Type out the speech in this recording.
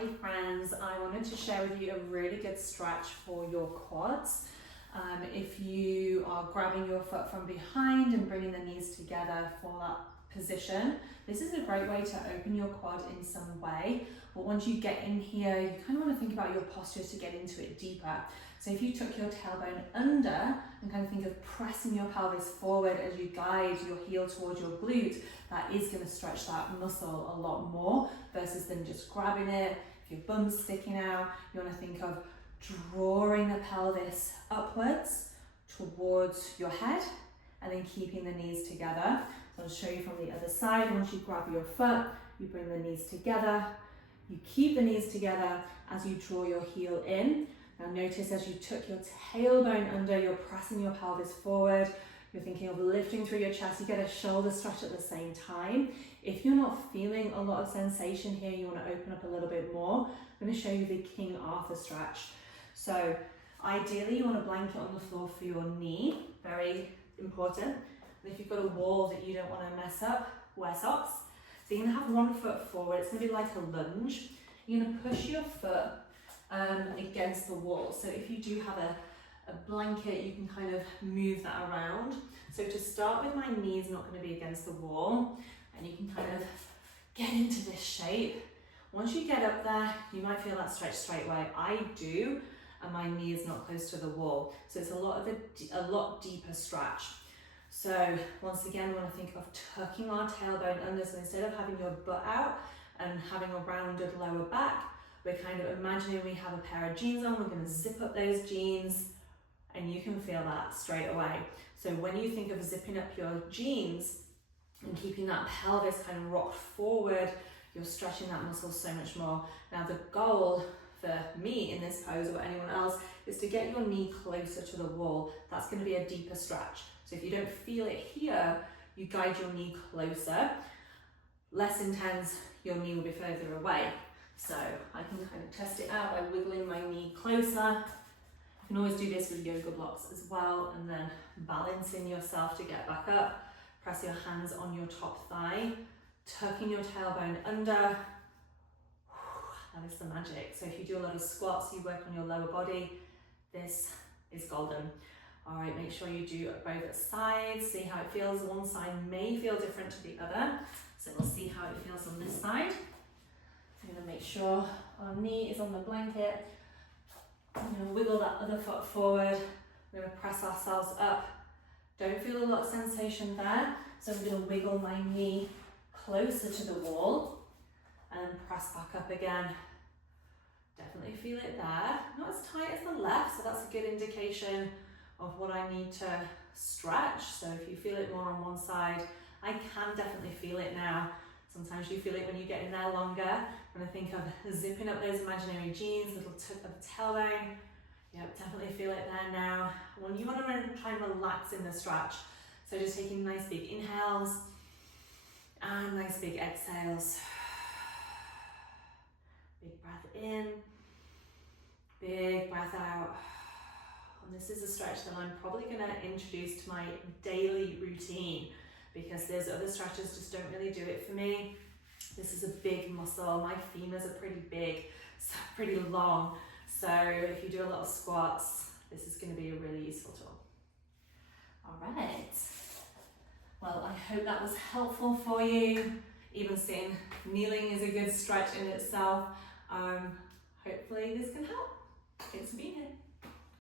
Hi friends, I wanted to share with you a really good stretch for your quads. If you are grabbing your foot from behind and bringing the knees together for that position, this is a great way to open your quad in some way. But once you get in here, you kind of want to think about your postures to get into it deeper. So if you took your tailbone under and kind of think of pressing your pelvis forward as you guide your heel towards your glute, that is going to stretch that muscle a lot more versus than just grabbing it. If your bum's sticking out, you want to think of drawing the pelvis upwards towards your head and then keeping the knees together. So I'll show you from the other side. Once you grab your foot, you bring the knees together. You keep the knees together as you draw your heel in. Now notice as you took your tailbone under, you're pressing your pelvis forward. You're thinking of lifting through your chest. You get a shoulder stretch at the same time. If you're not feeling a lot of sensation here, you want to open up a little bit more. I'm going to show you the King Arthur stretch. So ideally you want a blanket on the floor for your knee, very important. And if you've got a wall that you don't want to mess up, wear socks. So you're going to have one foot forward. It's going to be like a lunge. You're going to push your foot against the wall. So if you do have a blanket, you can kind of move that around. So to start with, my knee's not going to be against the wall, and you can kind of get into this shape. Once you get up there, you might feel that stretch straight away. I do, and my knee is not close to the wall. So it's a lot deeper stretch. So once again, we want to think of tucking our tailbone under. So instead of having your butt out and having a rounded lower back, we're kind of imagining we have a pair of jeans on. We're going to zip up those jeans, and you can feel that straight away. So when you think of zipping up your jeans and keeping that pelvis kind of rocked forward, you're stretching that muscle so much more. Now the goal for me in this pose, or anyone else, is to get your knee closer to the wall. That's going to be a deeper stretch. So if you don't feel it here, you guide your knee closer. Less intense, your knee will be further away. So I can kind of test it out by wiggling my knee closer. You can always do this with yoga blocks as well, and then balancing yourself to get back up. Press your hands on your top thigh, tucking your tailbone under. That is the magic. So if you do a lot of squats, you work on your lower body, this is golden. All right, make sure you do both sides, see how it feels. One side may feel different to the other, so we'll see how it feels on this side. I'm going to make sure our knee is on the blanket. I'm going to wiggle that other foot forward. We're going to press ourselves up. Don't feel a lot of sensation there, so I'm going to wiggle my knee closer to the wall and press back up again. Definitely feel it there. Not as tight as the left, so that's a good indication of what I need to stretch. So if you feel it more on one side, I can definitely feel it now. Sometimes you feel it when you get in there longer. I'm gonna think of zipping up those imaginary jeans, little tuck of the tailbone. Yep, definitely feel it there now. When you want to try and relax in the stretch, so just taking nice big inhales and nice big exhales. Big breath in, big breath out. And this is a stretch that I'm probably going to introduce to my daily routine, because there's other stretches just don't really do it for me. This is a big muscle. My femurs are pretty big, so pretty long. So if you do a lot of squats, this is going to be a really useful tool. All right. Well, I hope that was helpful for you. Even seeing kneeling is a good stretch in itself. Hopefully this can help. It's been